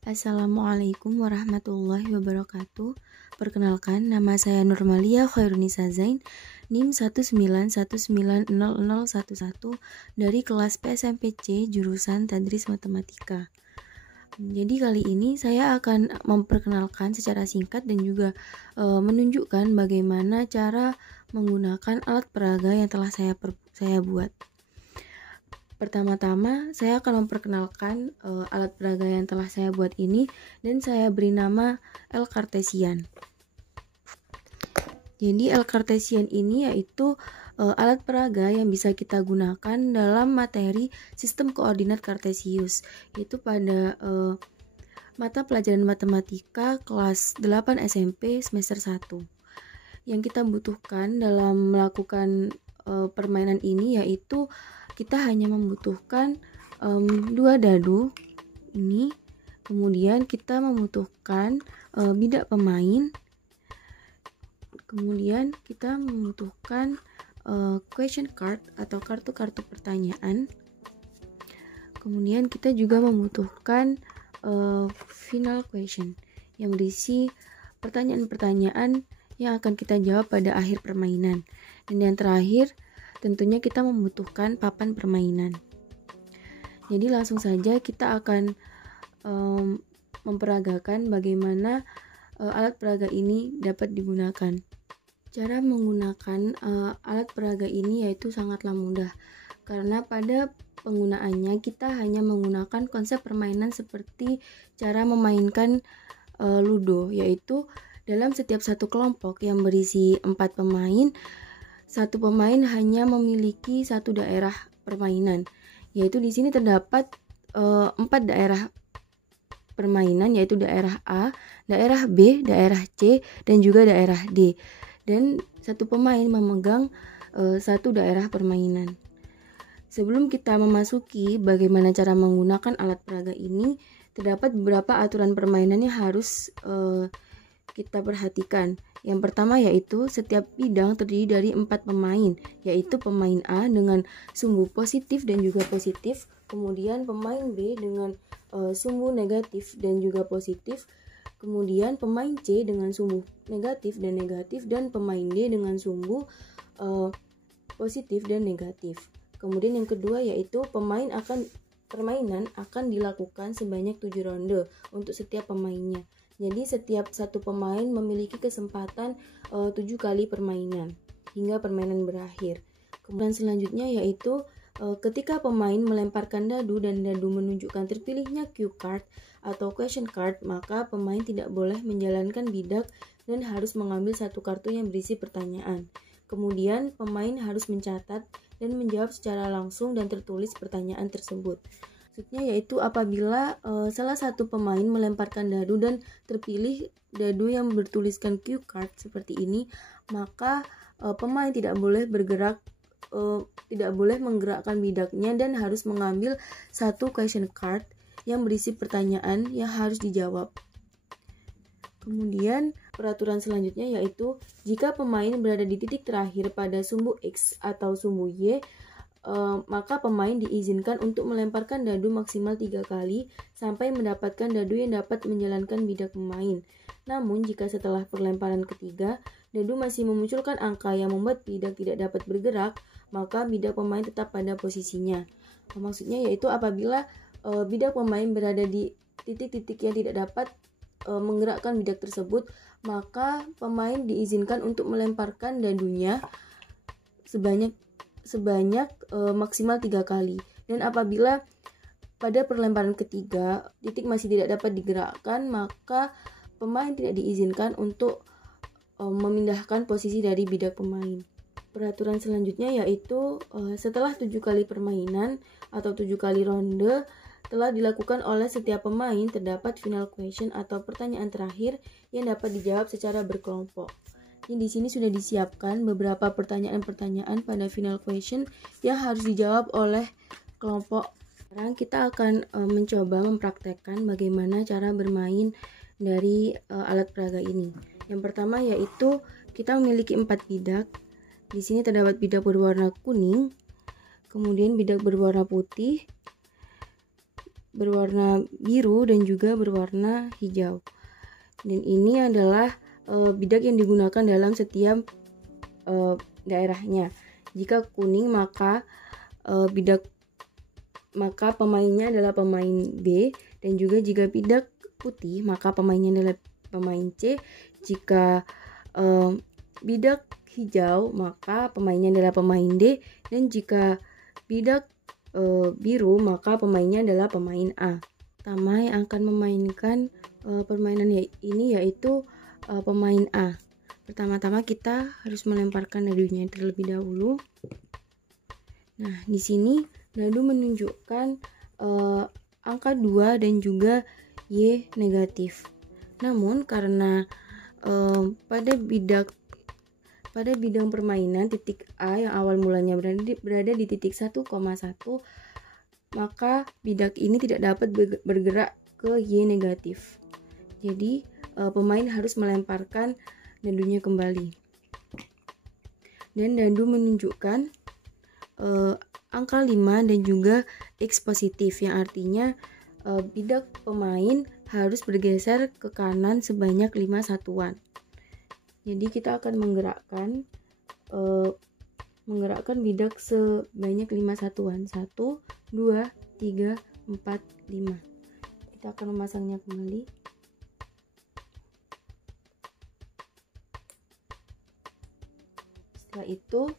Assalamualaikum warahmatullahi wabarakatuh. Perkenalkan, nama saya Nurmalia Khairunisa Zain, NIM 191900011 dari kelas PSMPC jurusan Tadris Matematika. Jadi kali ini saya akan memperkenalkan secara singkat dan juga menunjukkan bagaimana cara menggunakan alat peraga yang telah saya buat. Pertama-tama, saya akan memperkenalkan alat peraga yang telah saya buat ini dan saya beri nama L Cartesian. Jadi L Cartesian ini yaitu alat peraga yang bisa kita gunakan dalam materi sistem koordinat Kartesius, yaitu pada mata pelajaran matematika kelas 8 SMP semester 1. Yang kita butuhkan dalam melakukan permainan ini yaitu kita hanya membutuhkan 2 dadu ini, kemudian kita membutuhkan bidak pemain, kemudian kita membutuhkan question card atau kartu-kartu pertanyaan, kemudian kita juga membutuhkan final question yang berisi pertanyaan-pertanyaan yang akan kita jawab pada akhir permainan. Dan yang terakhir, tentunya kita membutuhkan papan permainan. Jadi langsung saja kita akan memperagakan bagaimana alat peraga ini dapat digunakan. Cara menggunakan alat peraga ini yaitu sangatlah mudah, karena pada penggunaannya kita hanya menggunakan konsep permainan seperti cara memainkan ludo, yaitu dalam setiap satu kelompok yang berisi 4 pemain, satu pemain hanya memiliki satu daerah permainan, yaitu di sini terdapat 4 daerah permainan, yaitu daerah A, daerah B, daerah C, dan juga daerah D. Dan satu pemain memegang satu daerah permainan. Sebelum kita memasuki bagaimana cara menggunakan alat peraga ini, terdapat beberapa aturan permainan yang harus kita perhatikan. Yang pertama yaitu setiap bidang terdiri dari 4 pemain, yaitu pemain A dengan sumbu positif dan juga positif, kemudian pemain B dengan sumbu negatif dan juga positif, kemudian pemain C dengan sumbu negatif, dan pemain D dengan sumbu positif dan negatif. Kemudian yang kedua yaitu permainan akan dilakukan sebanyak 7 ronde untuk setiap pemainnya. Jadi setiap satu pemain memiliki kesempatan 7 kali permainan hingga permainan berakhir. Kemudian selanjutnya yaitu ketika pemain melemparkan dadu dan dadu menunjukkan terpilihnya cue card atau question card, maka pemain tidak boleh menjalankan bidak dan harus mengambil satu kartu yang berisi pertanyaan. Kemudian pemain harus mencatat dan menjawab secara langsung dan tertulis pertanyaan tersebut. Maksudnya yaitu apabila salah satu pemain melemparkan dadu dan terpilih dadu yang bertuliskan cue card seperti ini, maka pemain tidak boleh bergerak, tidak boleh menggerakkan bidaknya dan harus mengambil satu question card yang berisi pertanyaan yang harus dijawab. Kemudian peraturan selanjutnya yaitu jika pemain berada di titik terakhir pada sumbu X atau sumbu Y, maka pemain diizinkan untuk melemparkan dadu maksimal 3 kali sampai mendapatkan dadu yang dapat menjalankan bidak pemain. Namun jika setelah perlemparan ketiga dadu masih memunculkan angka yang membuat bidak tidak dapat bergerak, maka bidak pemain tetap pada posisinya. Maksudnya yaitu apabila bidak pemain berada di titik-titik yang tidak dapat menggerakkan bidak tersebut, maka pemain diizinkan untuk melemparkan dadunya sebanyak maksimal 3 kali. Dan apabila pada perlemparan ketiga titik masih tidak dapat digerakkan, maka pemain tidak diizinkan untuk memindahkan posisi dari bidak pemain. Peraturan selanjutnya yaitu setelah 7 kali permainan atau 7 kali ronde telah dilakukan oleh setiap pemain, terdapat final question atau pertanyaan terakhir yang dapat dijawab secara berkelompok. Di sini sudah disiapkan beberapa pertanyaan-pertanyaan pada final question yang harus dijawab oleh kelompok. Sekarang kita akan mencoba mempraktekkan bagaimana cara bermain dari alat peraga ini. Yang pertama yaitu kita memiliki 4 bidak. Di sini terdapat bidak berwarna kuning, kemudian bidak berwarna putih, berwarna biru dan juga berwarna hijau. Dan ini adalah bidak yang digunakan dalam setiap daerahnya. Jika kuning maka pemainnya adalah pemain B, dan juga jika bidak putih maka pemainnya adalah pemain C. Jika bidak hijau maka pemainnya adalah pemain D, dan jika bidak biru maka pemainnya adalah pemain A. Pertama yang akan memainkan permainan ini yaitu pemain A. Pertama-tama kita harus melemparkan dadunya terlebih dahulu. Nah, di sini dadu menunjukkan angka 2 dan juga Y negatif. Namun karena pada bidang permainan titik A yang awal mulanya berada di titik 1,1, maka bidak ini tidak dapat bergerak ke Y negatif. Jadi pemain harus melemparkan dadunya kembali. Dan dadu menunjukkan angka 5 dan juga X positif, yang artinya bidak pemain harus bergeser ke kanan sebanyak 5 satuan. Jadi kita akan menggerakkan bidak sebanyak 5 satuan. 1, 2, 3, 4, 5. Kita akan memasangnya kembali. Setelah itu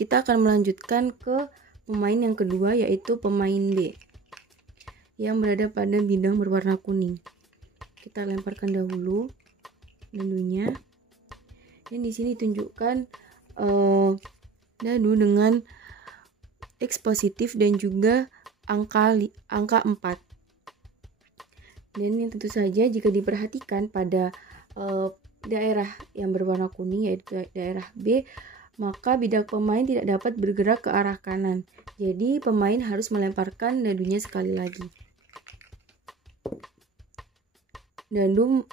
kita akan melanjutkan ke pemain yang kedua, yaitu pemain B yang berada pada bidang berwarna kuning. Kita lemparkan dahulu dadunya. Dan di sini tunjukkan dadu dengan X positif dan juga angka 4. Dan yang tentu saja jika diperhatikan pada daerah yang berwarna kuning, yaitu daerah B, maka bidak pemain tidak dapat bergerak ke arah kanan. Jadi pemain harus melemparkan dadunya sekali lagi. Dadu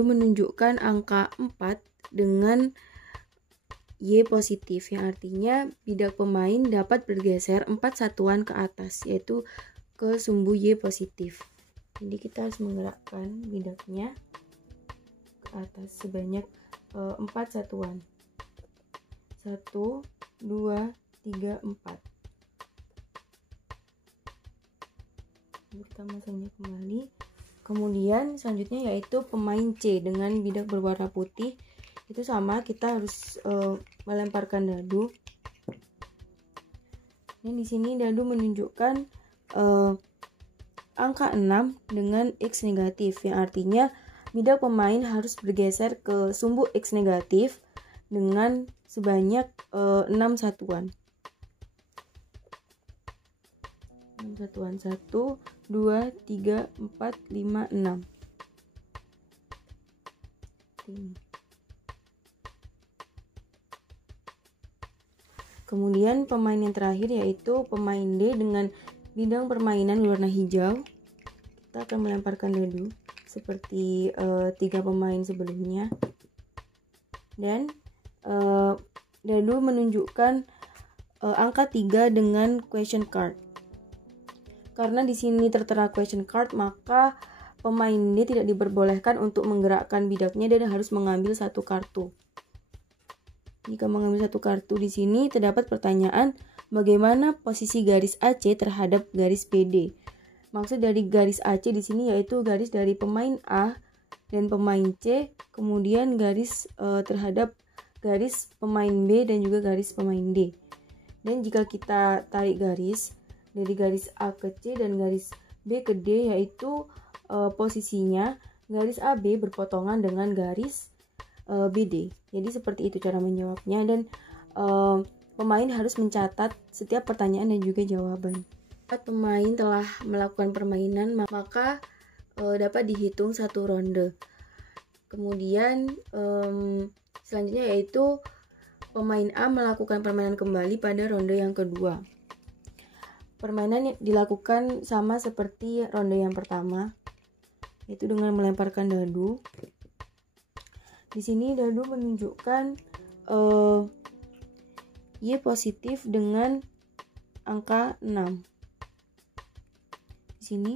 menunjukkan angka 4 dengan Y positif, yang artinya bidak pemain dapat bergeser 4 satuan ke atas, yaitu ke sumbu Y positif. Jadi kita harus menggerakkan bidaknya ke atas sebanyak 4 satuan. 1, 2, 3, 4. Kita masangnya kembali. Kemudian selanjutnya yaitu pemain C dengan bidak berwarna putih. Itu sama, kita harus melemparkan dadu. Dan di sini dadu menunjukkan angka 6 dengan X negatif, yang artinya bidak pemain harus bergeser ke sumbu X negatif dengan sebanyak 6 satuan. 6 satuan. 1, 2, 3, 4, 5, 6. Kemudian pemain yang terakhir yaitu pemain D dengan bidang permainan berwarna hijau. Kita akan melemparkan dadu seperti 3 pemain sebelumnya. Dan dadu menunjukkan angka 3 dengan question card. Karena di sini tertera question card, maka pemain D tidak diperbolehkan untuk menggerakkan bidaknya dan harus mengambil satu kartu. Jika mengambil satu kartu di sini terdapat pertanyaan bagaimana posisi garis AC terhadap garis BD. Maksud dari garis AC di sini yaitu garis dari pemain A dan pemain C, kemudian garis terhadap garis pemain B dan juga garis pemain D. Dan jika kita tarik garis dari garis A ke C dan garis B ke D, yaitu posisinya garis AB berpotongan dengan garis BD. Jadi seperti itu cara menjawabnya, dan pemain harus mencatat setiap pertanyaan dan juga jawaban. Saat pemain telah melakukan permainan, maka dapat dihitung satu ronde. Kemudian selanjutnya yaitu pemain A melakukan permainan kembali pada ronde yang kedua. Permainan dilakukan sama seperti ronde yang pertama, yaitu dengan melemparkan dadu. Di sini dadu menunjukkan Y positif dengan angka 6. di sini,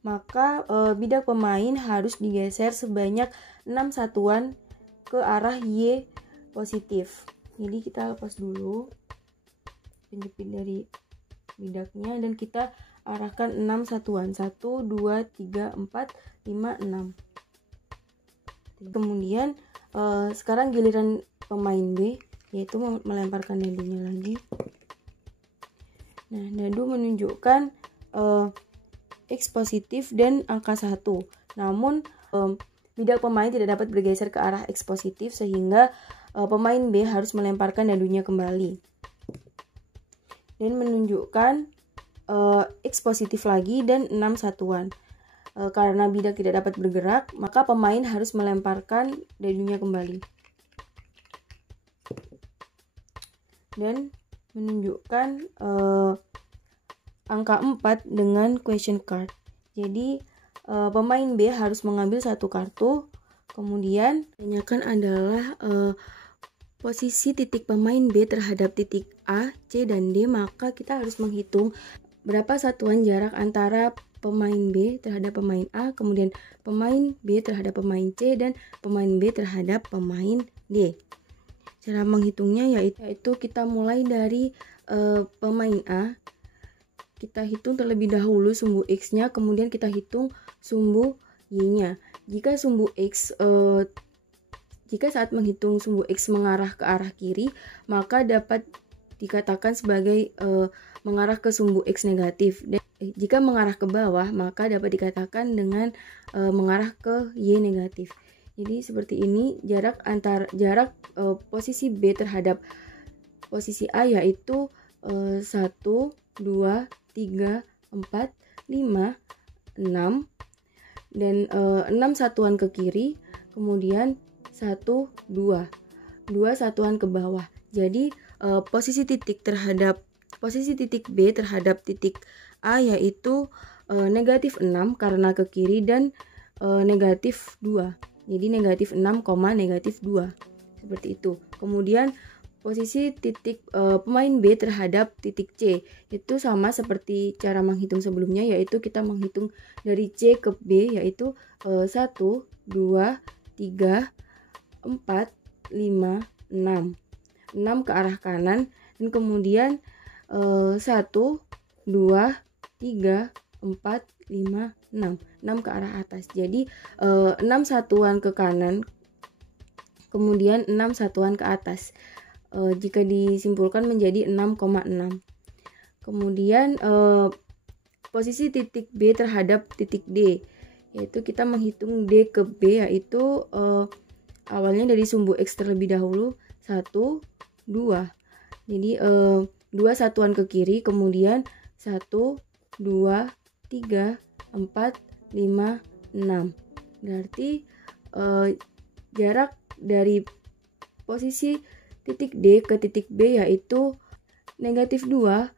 maka bidak pemain harus digeser sebanyak 6 satuan ke arah Y positif. Jadi kita lepas dulu penjepit dari bidaknya dan kita arahkan 6 satuan. 1, 2, 3, 4, 5, 6. Kemudian sekarang giliran pemain B, yaitu melemparkan dadunya lagi. Nah, dadu menunjukkan X positif dan angka 1. Namun bidak pemain tidak dapat bergeser ke arah X positif sehingga pemain B harus melemparkan dadunya kembali. Dan menunjukkan X positif lagi dan 6 satuan. Karena bidak tidak dapat bergerak, maka pemain harus melemparkan dadunya kembali. Dan menunjukkan angka 4 dengan question card. Jadi pemain B harus mengambil satu kartu. Kemudian tanyakan adalah posisi titik pemain B terhadap titik A, C, dan D. Maka kita harus menghitung berapa satuan jarak antara pemain B terhadap pemain A, kemudian pemain B terhadap pemain C, dan pemain B terhadap pemain D. Cara menghitungnya yaitu kita mulai dari pemain A. Kita hitung terlebih dahulu sumbu X-nya, kemudian kita hitung sumbu Y-nya. Jika sumbu X, jika saat menghitung sumbu X mengarah ke arah kiri, maka dapat dikatakan sebagai mengarah ke sumbu X negatif. Dan jika mengarah ke bawah, maka dapat dikatakan dengan mengarah ke Y negatif. Jadi seperti ini jarak posisi B terhadap posisi A yaitu 1, 2, 3, 4, 5, 6 dan 6 satuan ke kiri, kemudian 1, 2 satuan ke bawah. Jadi posisi titik B terhadap titik A yaitu negatif 6 karena ke kiri dan negatif 2. Jadi negatif 6, negatif 2. Seperti itu. Kemudian posisi titik pemain B terhadap titik C itu sama seperti cara menghitung sebelumnya, yaitu kita menghitung dari C ke B yaitu 1, 2, 3, 4, 5, 6 ke arah kanan, dan kemudian 1, 2, 3, 4, 5, 6 ke arah atas. Jadi 6 satuan ke kanan, kemudian 6 satuan ke atas. Jika disimpulkan menjadi 6,6. Kemudian posisi titik B terhadap titik D, yaitu kita menghitung D ke B, yaitu awalnya dari sumbu X terlebih dahulu, 1, 2. Jadi 2 satuan ke kiri, kemudian 1, 2, 3, 4, 5, 6. Berarti jarak dari posisi titik D ke titik B yaitu negatif 2,6.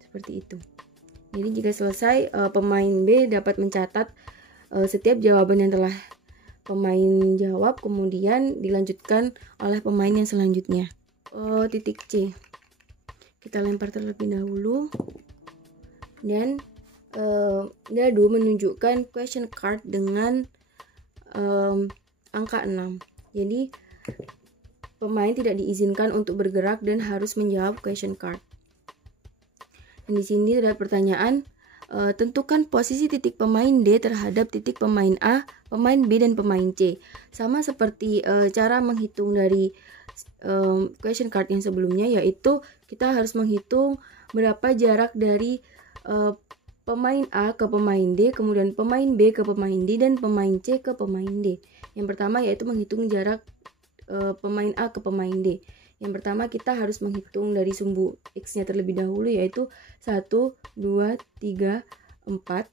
Seperti itu. Jadi jika selesai, pemain B dapat mencatat setiap jawaban yang telah pemain jawab, kemudian dilanjutkan oleh pemain yang selanjutnya. Titik C. Kita lempar terlebih dahulu. Dan dadu menunjukkan question card dengan angka 6. Jadi pemain tidak diizinkan untuk bergerak dan harus menjawab question card. Dan di sini ada pertanyaan, tentukan posisi titik pemain D terhadap titik pemain A, pemain B, dan pemain C. Sama seperti cara menghitung dari question card yang sebelumnya, yaitu kita harus menghitung berapa jarak dari pemain A ke pemain D, kemudian pemain B ke pemain D, dan pemain C ke pemain D. Yang pertama yaitu menghitung jarak pemain A ke pemain D. Yang pertama kita harus menghitung dari sumbu X-nya terlebih dahulu, yaitu 1, 2, 3, 4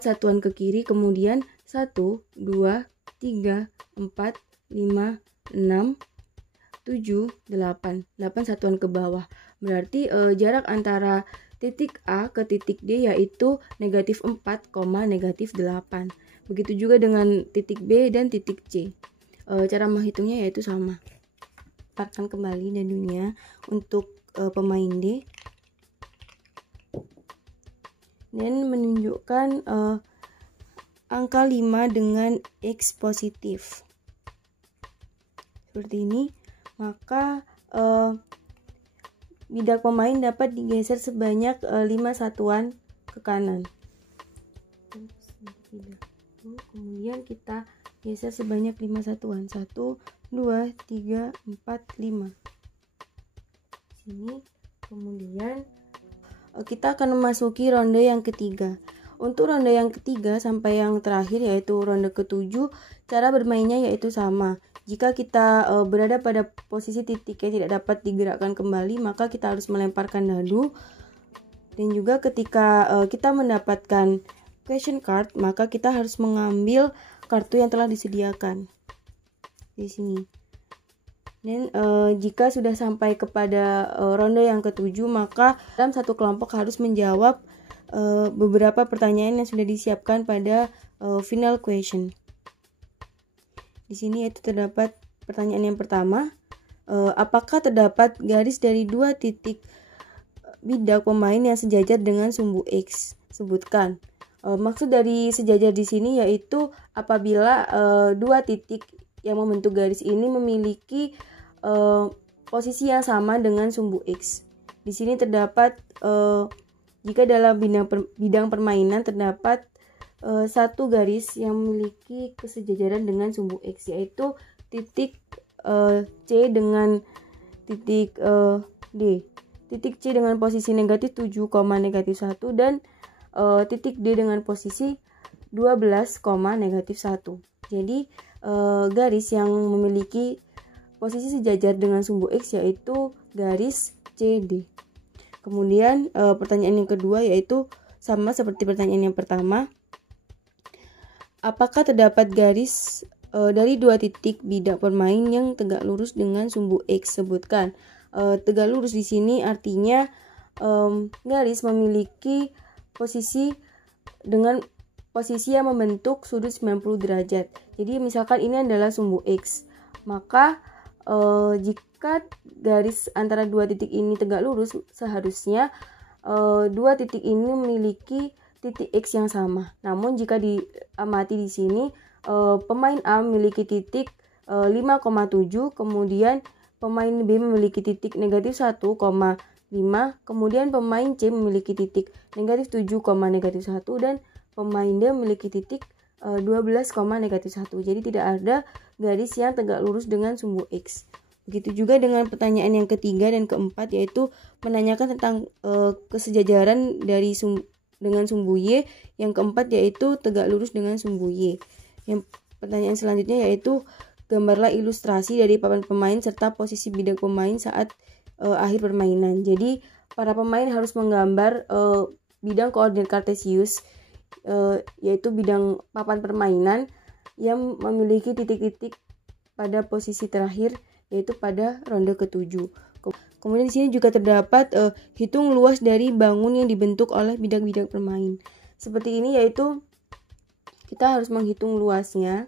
satuan ke kiri, kemudian 1, 2, 3, 4, 5, 6, 7, 8 satuan ke bawah. Berarti jarak antara titik A ke titik D yaitu negatif 4, negatif 8. Begitu juga dengan titik B dan titik C. Cara menghitungnya yaitu sama. Lemparkan kembali dadunya untuk pemain D. dan menunjukkan angka 5 dengan X positif. Seperti ini, maka bidak pemain dapat digeser sebanyak 5 satuan ke kanan. Kemudian kita geser sebanyak 5 satuan. 1, 2, 3, 4, 5. Sini. Kemudian kita akan memasuki ronde yang ketiga. Untuk ronde yang ketiga sampai yang terakhir yaitu ronde ke-7, cara bermainnya yaitu sama. Jika kita berada pada posisi titik yang tidak dapat digerakkan kembali, maka kita harus melemparkan dadu. Dan juga ketika kita mendapatkan question card, maka kita harus mengambil kartu yang telah disediakan di sini. Dan jika sudah sampai kepada ronde yang ke-7, maka dalam satu kelompok harus menjawab beberapa pertanyaan yang sudah disiapkan pada final question. Di sini yaitu terdapat pertanyaan yang pertama, apakah terdapat garis dari 2 titik bidak pemain yang sejajar dengan sumbu X? Sebutkan. Maksud dari sejajar di sini yaitu apabila 2 titik yang membentuk garis ini memiliki posisi yang sama dengan sumbu X. Di sini terdapat jika dalam bidang permainan terdapat satu garis yang memiliki kesejajaran dengan sumbu X, yaitu titik C dengan titik D. Titik C dengan posisi negatif 7, negatif 1 dan titik D dengan posisi 12, negatif 1. Jadi garis yang memiliki posisi sejajar dengan sumbu X yaitu garis CD. Kemudian pertanyaan yang kedua yaitu sama seperti pertanyaan yang pertama. Apakah terdapat garis dari 2 titik bidak pemain yang tegak lurus dengan sumbu X? Sebutkan. Tegak lurus di sini artinya garis memiliki posisi dengan posisi yang membentuk sudut 90 derajat. Jadi misalkan ini adalah sumbu X, maka jika garis antara 2 titik ini tegak lurus, seharusnya 2 titik ini memiliki titik X yang sama. Namun jika diamati di sini, pemain A memiliki titik 5,7, kemudian pemain B memiliki titik negatif 1,5, kemudian pemain C memiliki titik negatif 7, negatif 1, dan pemain D memiliki titik 12, negatif 1. Jadi tidak ada garis yang tegak lurus dengan sumbu X. Begitu juga dengan pertanyaan yang ketiga dan keempat, yaitu menanyakan tentang kesejajaran dari dengan sumbu Y. Yang keempat yaitu tegak lurus dengan sumbu Y. Yang pertanyaan selanjutnya yaitu gambarlah ilustrasi dari papan pemain serta posisi bidak pemain saat akhir permainan. Jadi para pemain harus menggambar bidang koordinat kartesius, yaitu bidang papan permainan yang memiliki titik-titik pada posisi terakhir, yaitu pada ronde ke-7. Kemudian di sini juga terdapat hitung luas dari bangun yang dibentuk oleh bidak-bidak pemain. Seperti ini, yaitu kita harus menghitung luasnya.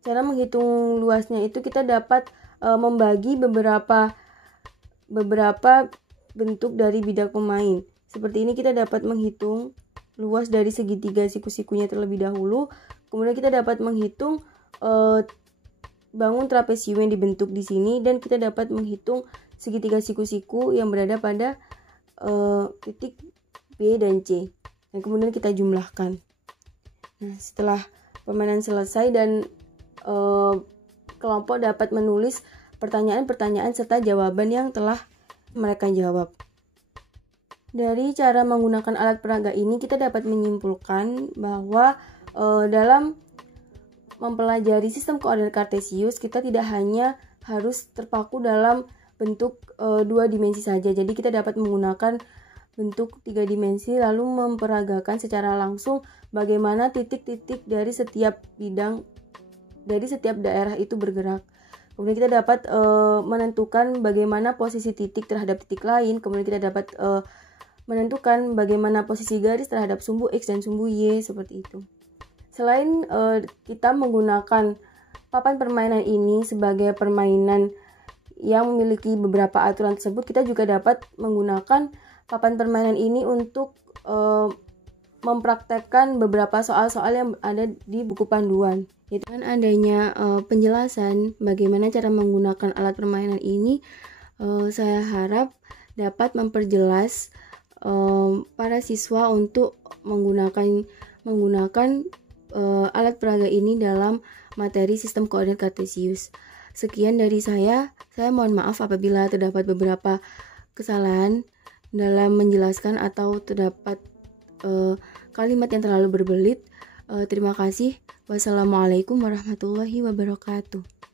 Cara menghitung luasnya itu kita dapat membagi beberapa bentuk dari bidak pemain. Seperti ini kita dapat menghitung luas dari segitiga siku-sikunya terlebih dahulu. Kemudian kita dapat menghitung bangun trapesium yang dibentuk di sini, dan kita dapat menghitung segitiga siku-siku yang berada pada titik B dan C. Dan kemudian kita jumlahkan. Nah, setelah permainan selesai dan kelompok dapat menulis pertanyaan-pertanyaan serta jawaban yang telah mereka jawab. Dari cara menggunakan alat peraga ini kita dapat menyimpulkan bahwa dalam mempelajari sistem koordinat kartesius, kita tidak hanya harus terpaku dalam bentuk 2 dimensi saja. Jadi kita dapat menggunakan bentuk 3 dimensi lalu memperagakan secara langsung bagaimana titik-titik dari setiap bidang, dari setiap daerah itu bergerak. Kemudian kita dapat menentukan bagaimana posisi titik terhadap titik lain. Kemudian kita dapat menentukan bagaimana posisi garis terhadap sumbu X dan sumbu Y, seperti itu. Selain kita menggunakan papan permainan ini sebagai permainan yang memiliki beberapa aturan tersebut, kita juga dapat menggunakan papan permainan ini untuk mempraktekkan beberapa soal-soal yang ada di buku panduan. Dengan adanya penjelasan bagaimana cara menggunakan alat permainan ini, saya harap dapat memperjelas para siswa untuk menggunakan alat peraga ini dalam materi sistem koordinat kartesius. Sekian dari saya mohon maaf apabila terdapat beberapa kesalahan dalam menjelaskan atau terdapat kalimat yang terlalu berbelit. Terima kasih. Wassalamualaikum warahmatullahi wabarakatuh.